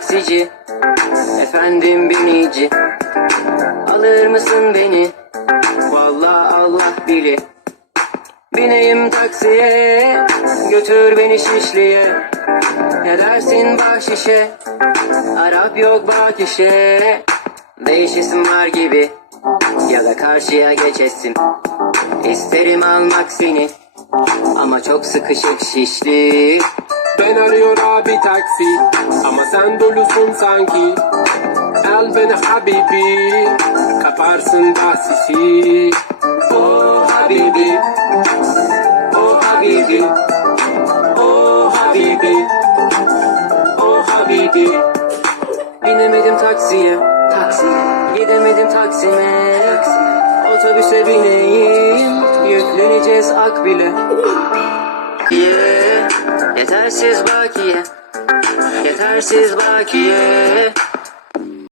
taksici. Efendim binici Alır mısın beni? Vallahi Allah bilir. Bineyim taksiye Götür beni Şişli'ye. Ne dersin bahşişe? Arap yok bak işe Değişisim var gibi. Ya da karşıya geçesim İsterim almak seni. Ama çok sıkışık şişli. Ben arıyor abi taksi Ama sen dolusun sanki. Al beni habibi Kaparsın bahsisi Oh Habibi Oh Habibi Oh Habibi Oh Habibi. Binemedim taksiye Taksiye. Gidemedim Taksim'e Otobüse bineyim Yükleneceğiz Akbil'e Yeah Yetersiz bakiye. Yetersiz bakiye